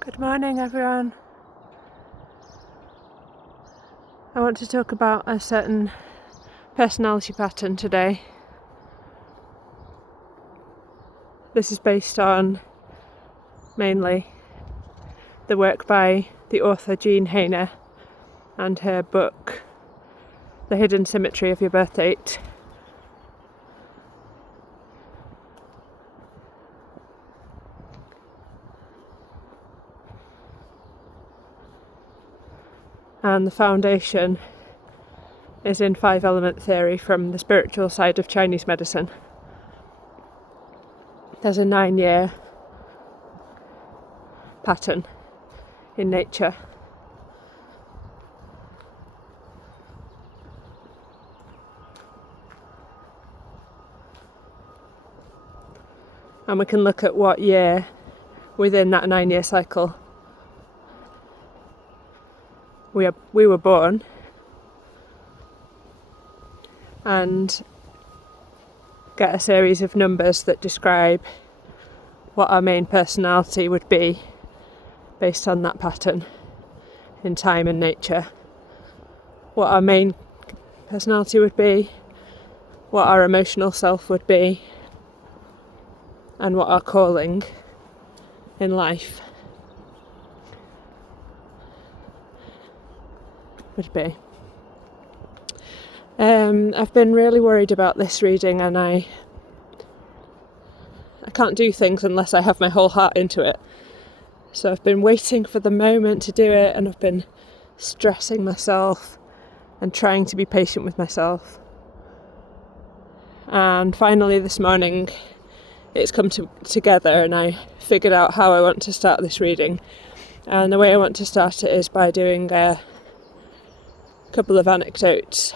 Good morning, everyone. I want to talk about a certain personality pattern today. This is based on mainly the work by the author Jean Hainer and her book The Hidden Symmetry of Your Birth Date. And the foundation is in 5-element theory from the spiritual side of Chinese medicine. There's a 9-year pattern in nature. And we can look at what year within that 9-year cycle we were born, and get a series of numbers that describe what our main personality would be based on that pattern in time and nature. What our main personality would be, what our emotional self would be, and what our calling in life would be. I've been really worried about this reading, and I can't do things unless I have my whole heart into it. So I've been waiting for the moment to do it, and I've been stressing myself and trying to be patient with myself. And finally this morning it's come together, and I figured out how I want to start this reading. And the way I want to start it is by doing a couple of anecdotes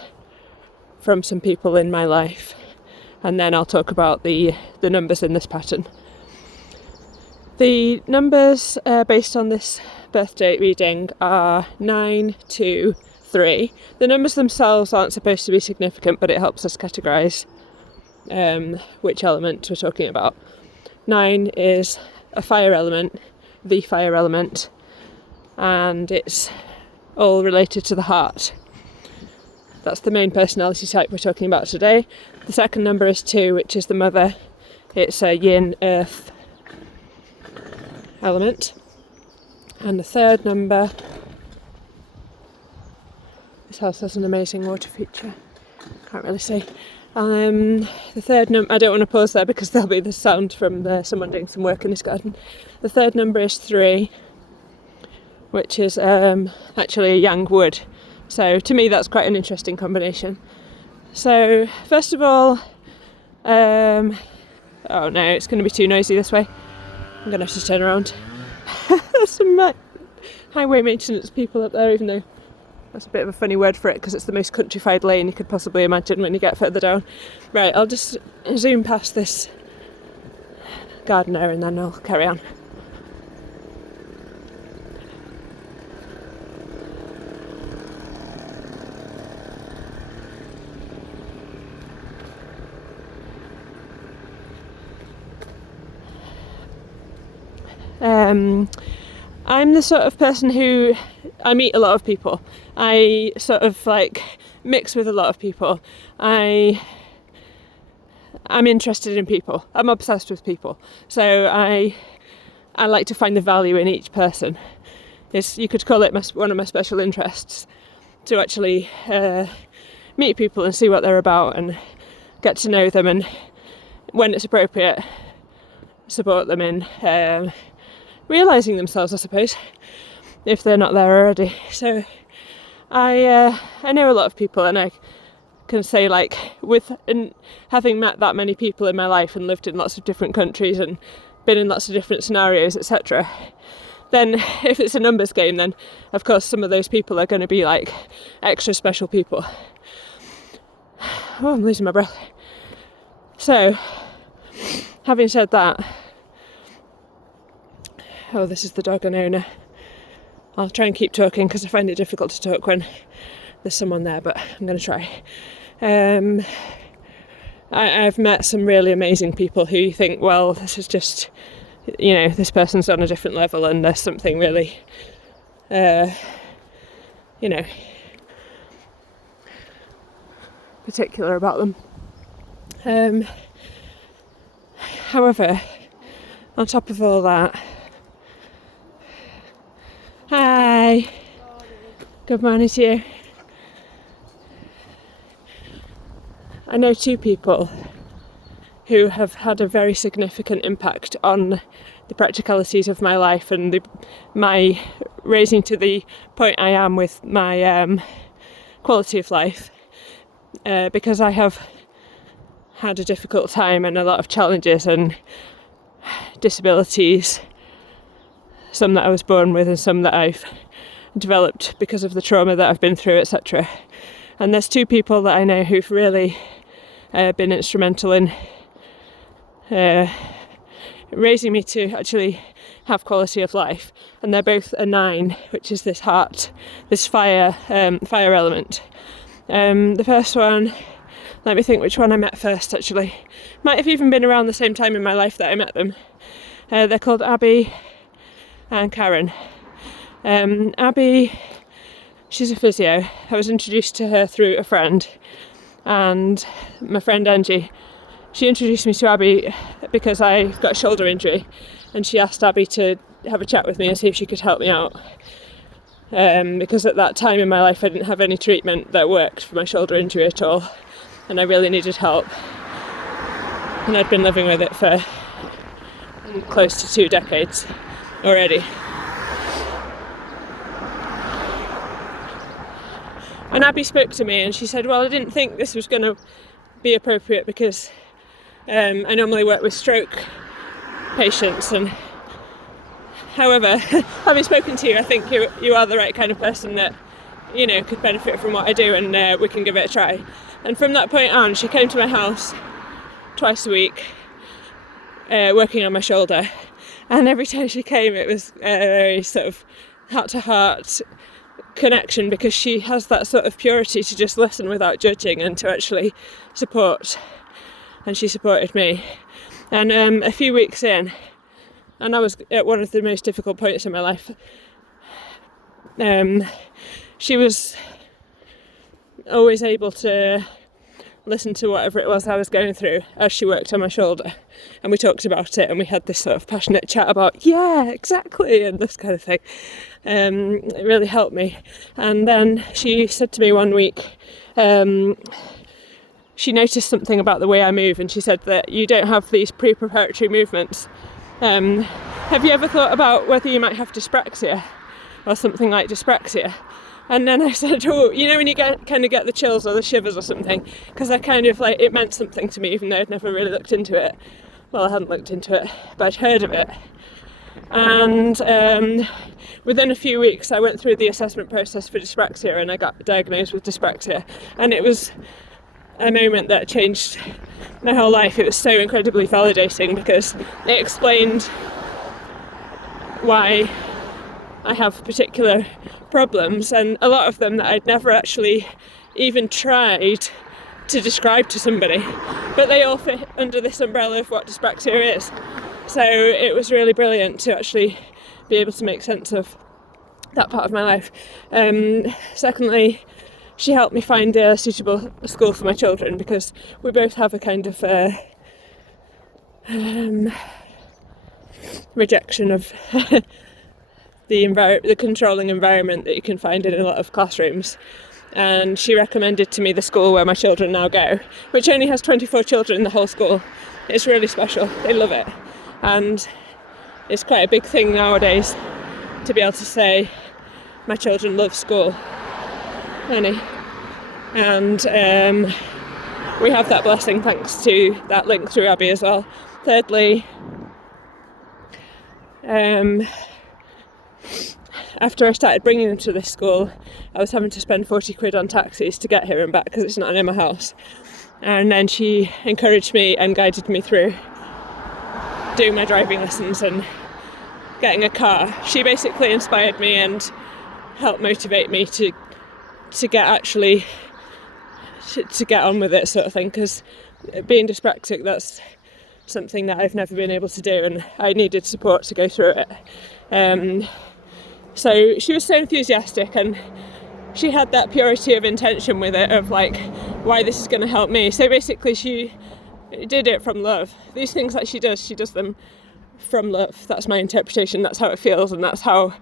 from some people in my life, and then I'll talk about the numbers in this pattern. The numbers based on this birth date reading are 9, 2, 3. The numbers themselves aren't supposed to be significant, but it helps us categorise which element we're talking about. 9 is a fire element, the fire element, and it's all related to the heart. That's the main personality type we're talking about today. The second number is 2, which is the mother. It's a yin earth element. And the third number, this house has an amazing water feature, can't really see. The third number, I don't want to pause there because there'll be the sound from someone doing some work in his garden. The third number is 3, which is actually a yang wood. So to me that's quite an interesting combination. So first of all, oh no, it's going to be too noisy this way. I'm going to have to turn around. There's some highway maintenance people up there, even though that's a bit of a funny word for it because it's the most countrified lane you could possibly imagine when you get further down. Right, I'll just zoom past this gardener and then I'll carry on. I'm the sort of person who, I meet a lot of people. I sort of mix with a lot of people. I'm interested in people. I'm obsessed with people. So I like to find the value in each person. You could call it one of my special interests, to actually meet people and see what they're about and get to know them, and when it's appropriate, support them in realising themselves, I suppose, if they're not there already. So I know a lot of people, and I can say, having met that many people in my life and lived in lots of different countries and been in lots of different scenarios, etc., then if it's a numbers game, then of course some of those people are going to be extra special people. Oh, I'm losing my breath. So having said that, oh, this is the dog and owner. I'll try and keep talking because I find it difficult to talk when there's someone there, but I'm going to try. I've met some really amazing people who you think, well, this is just this person's on a different level and there's something really, particular about them. However, on top of all that, hi, good morning to you. I know two people who have had a very significant impact on the practicalities of my life and my raising to the point I am with my quality of life, because I have had a difficult time and a lot of challenges and disabilities, some that I was born with and some that I've developed because of the trauma that I've been through, etc. And there's two people that I know who've really been instrumental in raising me to actually have quality of life, and they're both a 9, which is this heart, this fire element. The first one, let me think which one I met first actually. Might have even been around the same time in my life that I met them. They're called Abby and Karen. Abby, she's a physio. I was introduced to her through a friend, and my friend Angie, she introduced me to Abby because I got a shoulder injury, and she asked Abby to have a chat with me and see if she could help me out. Because at that time in my life I didn't have any treatment that worked for my shoulder injury at all, and I really needed help. And I'd been living with it for close to 2 decades already. And Abby spoke to me and she said, well, I didn't think this was going to be appropriate because I normally work with stroke patients, and however, having spoken to you, I think you are the right kind of person that, could benefit from what I do, and we can give it a try. And from that point on, she came to my house twice a week, working on my shoulder. And every time she came, it was a very sort of heart-to-heart connection, because she has that sort of purity to just listen without judging and to actually support. And she supported me. And a few weeks in, and I was at one of the most difficult points in my life, she was always able to listen to whatever it was I was going through as she worked on my shoulder, and we talked about it, and we had this sort of passionate chat about, yeah, exactly, and this kind of thing. It really helped me. And then she said to me one week, she noticed something about the way I move, and she said that you don't have these pre-preparatory movements. Have you ever thought about whether you might have dyspraxia or something like dyspraxia? And then I said, when you kind of get the chills or the shivers or something, because I kind of it meant something to me, even though I'd never really looked into it. Well, I hadn't looked into it, but I'd heard of it. And within a few weeks, I went through the assessment process for dyspraxia, and I got diagnosed with dyspraxia. And it was a moment that changed my whole life. It was so incredibly validating, because it explained why I have particular problems, and a lot of them that I'd never actually even tried to describe to somebody, but they all fit under this umbrella of what dyspraxia is. So it was really brilliant to actually be able to make sense of that part of my life. Secondly, she helped me find a suitable school for my children, because we both have a kind of rejection of the controlling environment that you can find in a lot of classrooms. And she recommended to me the school where my children now go, which only has 24 children in the whole school. It's really special. They love it. And it's quite a big thing nowadays to be able to say, my children love school. And we have that blessing thanks to that link through Abby as well. Thirdly, after I started bringing them to this school, I was having to spend 40 quid on taxis to get here and back because it's not near my house. And then she encouraged me and guided me through doing my driving lessons and getting a car. She basically inspired me and helped motivate me to get to get on with it, sort of thing, because being dyspraxic, that's something that I've never been able to do, and I needed support to go through it. So she was so enthusiastic, and she had that purity of intention with it, of like, why this is going to help me. So basically she did it from love. These things that she does them from love. That's my interpretation, that's how it feels, and that's how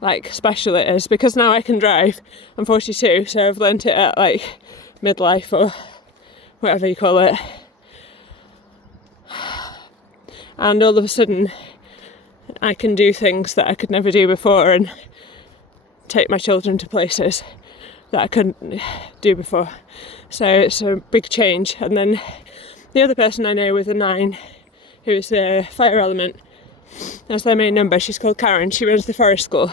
like special it is. Because now I can drive, I'm 42, so I've learnt it at like midlife or whatever you call it. And all of a sudden I can do things that I could never do before, and take my children to places that I couldn't do before. So it's a big change. And then the other person I know with a 9, who is a fire element, that's their main number, she's called Karen. She runs the forest school.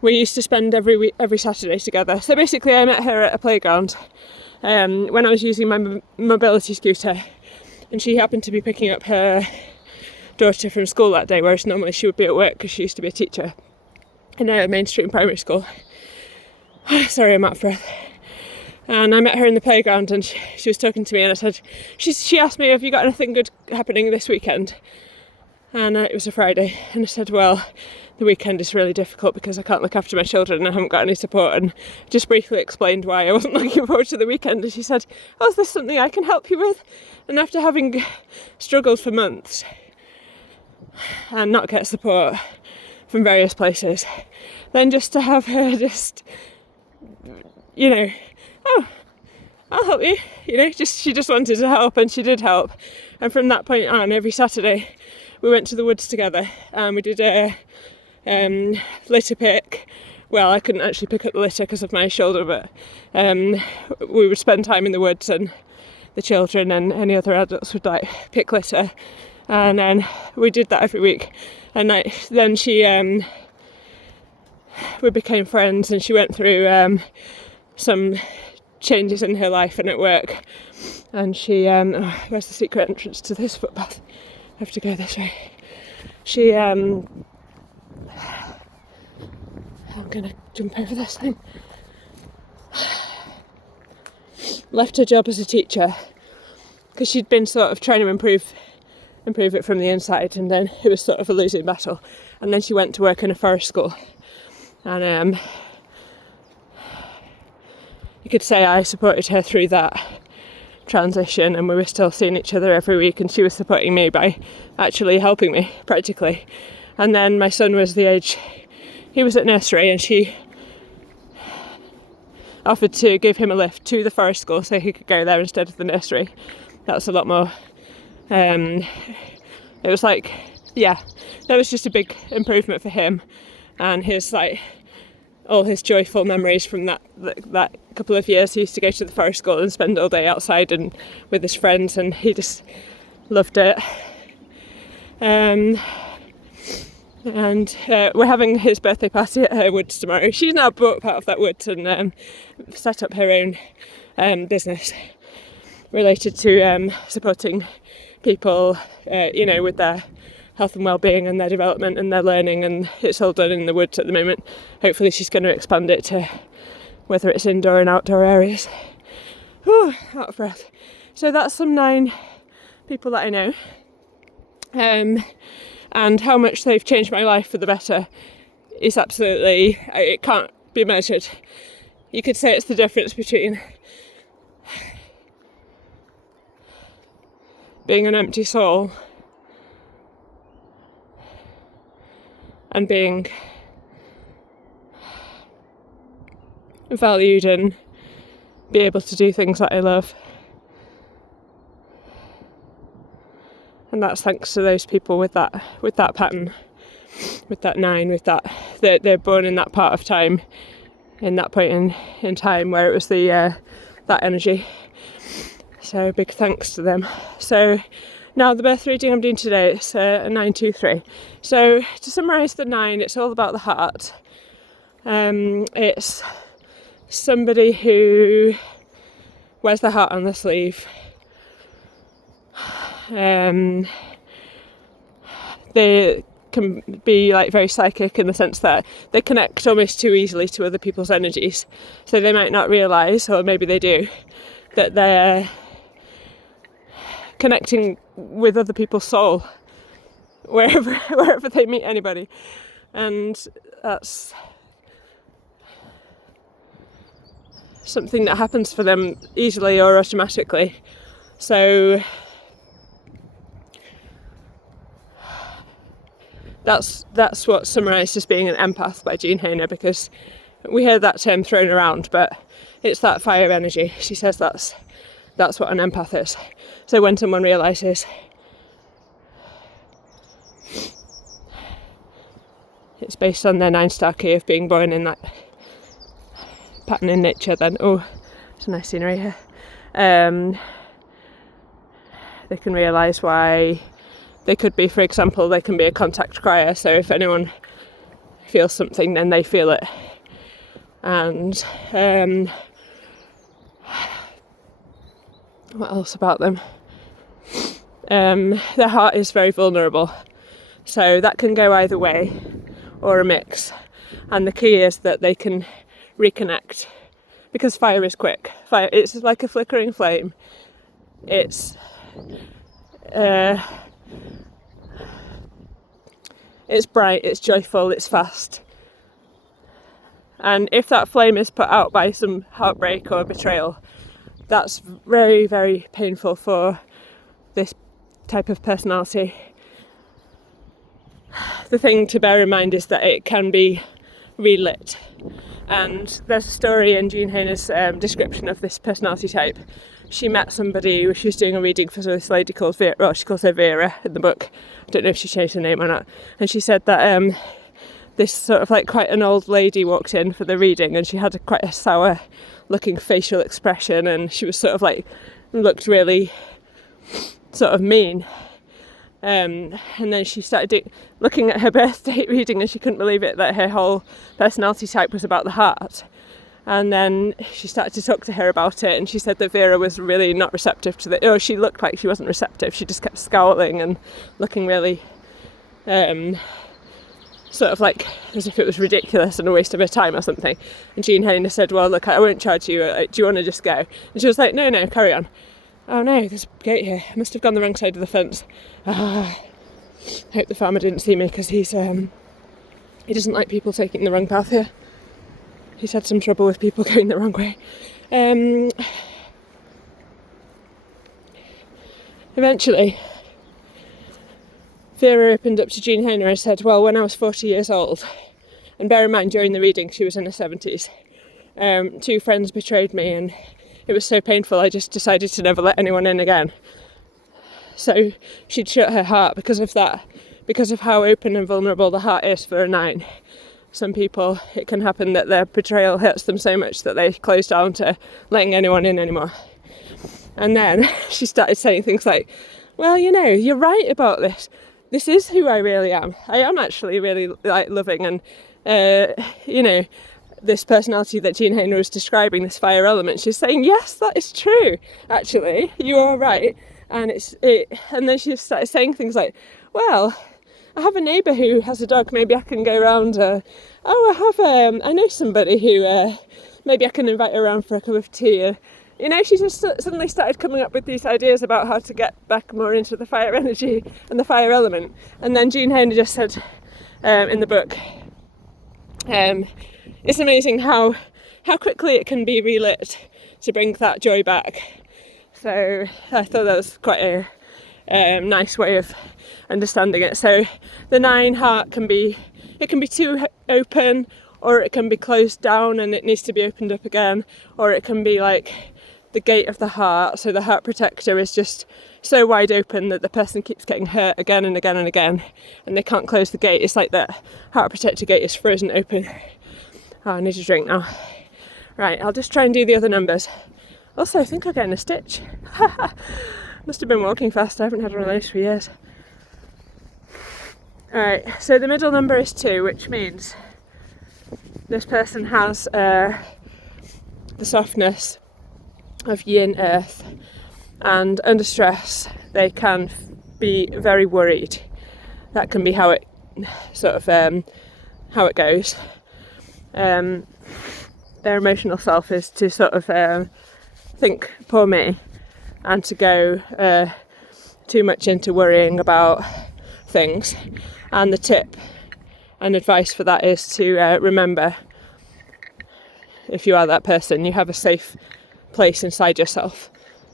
We used to spend every Saturday together. So basically I met her at a playground when I was using my mobility scooter, and she happened to be picking up her daughter from school that day, whereas normally she would be at work because she used to be a teacher in a mainstream primary school. Sorry, I'm out of breath. And I met her in the playground, and she was talking to me, and I said, she asked me, have you got anything good happening this weekend? And it was a Friday, and I said, well, the weekend is really difficult because I can't look after my children and I haven't got any support, and just briefly explained why I wasn't looking forward to the weekend. And she said, oh, is this something I can help you with? And after having struggled for months and not get support from various places, then just to have her just, you know, oh, I'll help you, you know, she just wanted to help, and she did help. And from that point on, every Saturday we went to the woods together, and we did a litter pick. Well, I couldn't actually pick up the litter because of my shoulder, but we would spend time in the woods, and the children and any other adults would like pick litter, and then we did that every week. And then she we became friends, and she went through some changes in her life and at work, and she where's the secret entrance to this footpath? I have to go this way. She I'm gonna jump over this thing. Left her job as a teacher because she'd been sort of trying to improve it from the inside, and then it was sort of a losing battle. And then she went to work in a forest school, and you could say I supported her through that transition, and we were still seeing each other every week, and she was supporting me by actually helping me practically. And then my son was the age, he was at nursery, and she offered to give him a lift to the forest school so he could go there instead of the nursery. That was a lot more, it was like, yeah, that was just a big improvement for him, and his like, all his joyful memories from that couple of years. He used to go to the forest school and spend all day outside and with his friends, and he just loved it. And we're having his birthday party at her woods tomorrow. She's now bought part of that woods and set up her own business related to supporting people, with their health and well-being and their development and their learning, and it's all done in the woods at the moment. Hopefully she's going to expand it to whether it's indoor and outdoor areas. Whew, out of breath. So that's some 9 people that I know, and how much they've changed my life for the better is absolutely, it can't be measured. You could say it's the difference between being an empty soul and being valued and be able to do things that I love. And that's thanks to those people with that pattern, with that 9, with that they're born in that part of time, in that point in time where it was that energy. So big thanks to them. So now the birth reading I'm doing today is a 923. So to summarise the 9, it's all about the heart. It's somebody who wears their heart on their sleeve. They can be like very psychic in the sense that they connect almost too easily to other people's energies. So they might not realise, or maybe they do, that they're connecting with other people's soul wherever they meet anybody, and that's something that happens for them easily or automatically. So that's what's summarised as being an empath by Jean Hainer, because we hear that term thrown around, but it's that fire energy. She says that's what an empath is. So when someone realises it's based on their 9-star key of being born in that pattern in nature, then it's a nice scenery here. They can realise why they could be, for example, they can be a contact crier. So if anyone feels something, then they feel it. And what else about them? Their heart is very vulnerable. So that can go either way, or a mix. And the key is that they can reconnect, because fire is quick. Fire, it's like a flickering flame. It's bright, it's joyful, it's fast. And if that flame is put out by some heartbreak or betrayal, that's very, very painful for this type of personality. The thing to bear in mind is that it can be relit. And there's a story in Jean Hainer's description of this personality type. She met somebody, she was doing a reading for this lady called Vera, well, she calls her Vera in the book. I don't know if she changed her name or not. And she said that this sort of like quite an old lady walked in for the reading, and she had quite a sour looking facial expression, and she was sort of like, looked really sort of mean. And then she started looking at her birth date reading, and she couldn't believe it, that her whole personality type was about the heart. And then she started to talk to her about it, and she said that Vera was really not receptive to she looked like she wasn't receptive. She just kept scowling and looking really sort of like as if it was ridiculous and a waste of her time or something. And Jean Hainer said, well, look, I won't charge you, do you want to just go? And she was like, no, carry on. Oh no, there's a gate here. I must have gone the wrong side of the fence. I hope the farmer didn't see me, because he doesn't like people taking the wrong path here. He's had some trouble with people going the wrong way. Eventually, Vera opened up to Jean Hainer and said, well, when I was 40 years old, and bear in mind during the reading she was in her 70s, 2 friends betrayed me, and it was so painful I just decided to never let anyone in again. So she'd shut her heart because of that, because of how open and vulnerable the heart is for a 9. Some people, it can happen that their betrayal hurts them so much that they close down to letting anyone in anymore. And then she started saying things like, well, you're right about this. This is who I really am. I am actually really like loving, and this personality that Jean Hainer was describing, this fire element, she's saying, yes, that is true. Actually, you are right. And and then she started saying things like, well, I have a neighbour who has a dog, maybe I can go round. I know somebody who, maybe I can invite her around for a cup of tea. She just suddenly started coming up with these ideas about how to get back more into the fire energy and the fire element. And then Jean Hainer just said in the book, it's amazing how quickly it can be relit to bring that joy back. So I thought that was quite a nice way of understanding it. So the 9 heart can be too open, or it can be closed down and it needs to be opened up again, or it can be like the gate of the heart. So the heart protector is just so wide open that the person keeps getting hurt again and again and again, and they can't close the gate. It's like that heart protector gate is frozen open. I need a drink now. Right, I'll just try and do the other numbers. Also, I think I'm getting a stitch. Must have been walking fast. I haven't had one of those for years. Alright, so the middle number is 2, which means this person has the softness of yin earth, and under stress they can be very worried. That can be how it sort of how it goes. Their emotional self is to sort of think, poor me, and to go too much into worrying about things. And the tip and advice for that is to remember, if you are that person, you have a safe place inside yourself.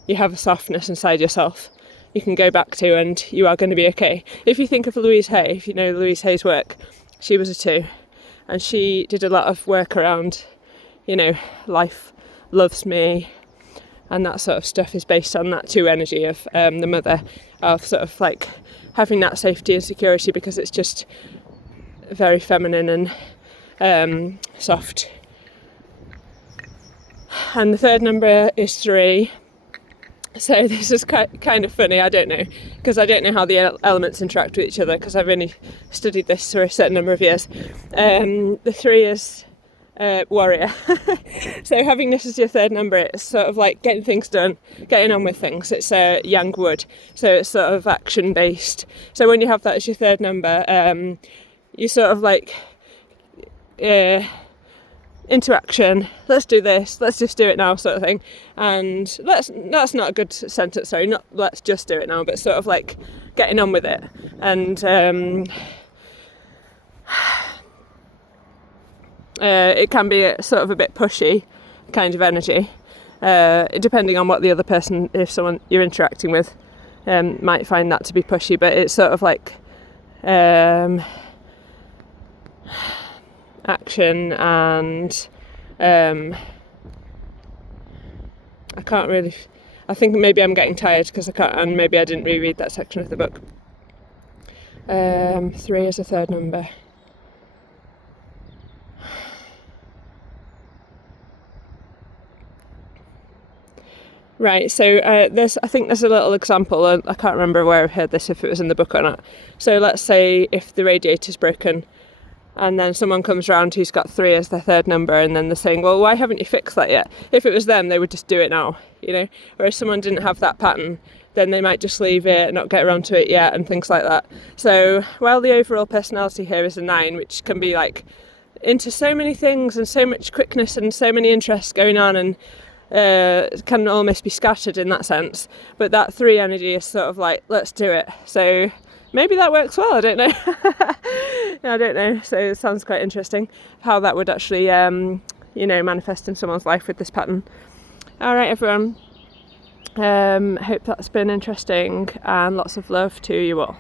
You have a softness inside yourself you can go back to, and you are going to be okay. If you think of Louise Hay, if you know Louise Hay's work, she was a 2, and she did a lot of work around, life loves me, and that sort of stuff is based on that 2 energy of the mother, of sort of like having that safety and security, because it's just very feminine and soft. And the third number is 3. So this is kind of funny, I don't know, because I don't know how the elements interact with each other, because I've only studied this for a certain number of years. The 3 is warrior. So having this as your third number, it's sort of like getting things done, getting on with things. It's yang wood, so it's sort of action based. So when you have that as your third number, you sort of like interaction, let's do this, let's just do it now, sort of thing. And that's not a good sentence, sorry, not let's just do it now, but sort of like getting on with it. And it can be sort of a bit pushy kind of energy, depending on what the other person, if someone you're interacting with, might find that to be pushy. But it's sort of like action, and I think maybe I'm getting tired because I can't, and maybe I didn't reread that section of the book. 3 is a third number. Right, so I think there's a little example, I can't remember where I heard this, if it was in the book or not. So let's say if the radiator's broken, and then someone comes around who's got 3 as their third number, and then they're saying, well, why haven't you fixed that yet? If it was them, they would just do it now, Or if someone didn't have that pattern, then they might just leave it, not get around to it yet, and things like that. So while the overall personality here is a 9, which can be like into so many things and so much quickness and so many interests going on, and can almost be scattered in that sense, but that 3 energy is sort of like, let's do it. So maybe that works well, I don't know. I don't know, so it sounds quite interesting how that would actually manifest in someone's life with this pattern. Alright everyone, hope that's been interesting, and lots of love to you all.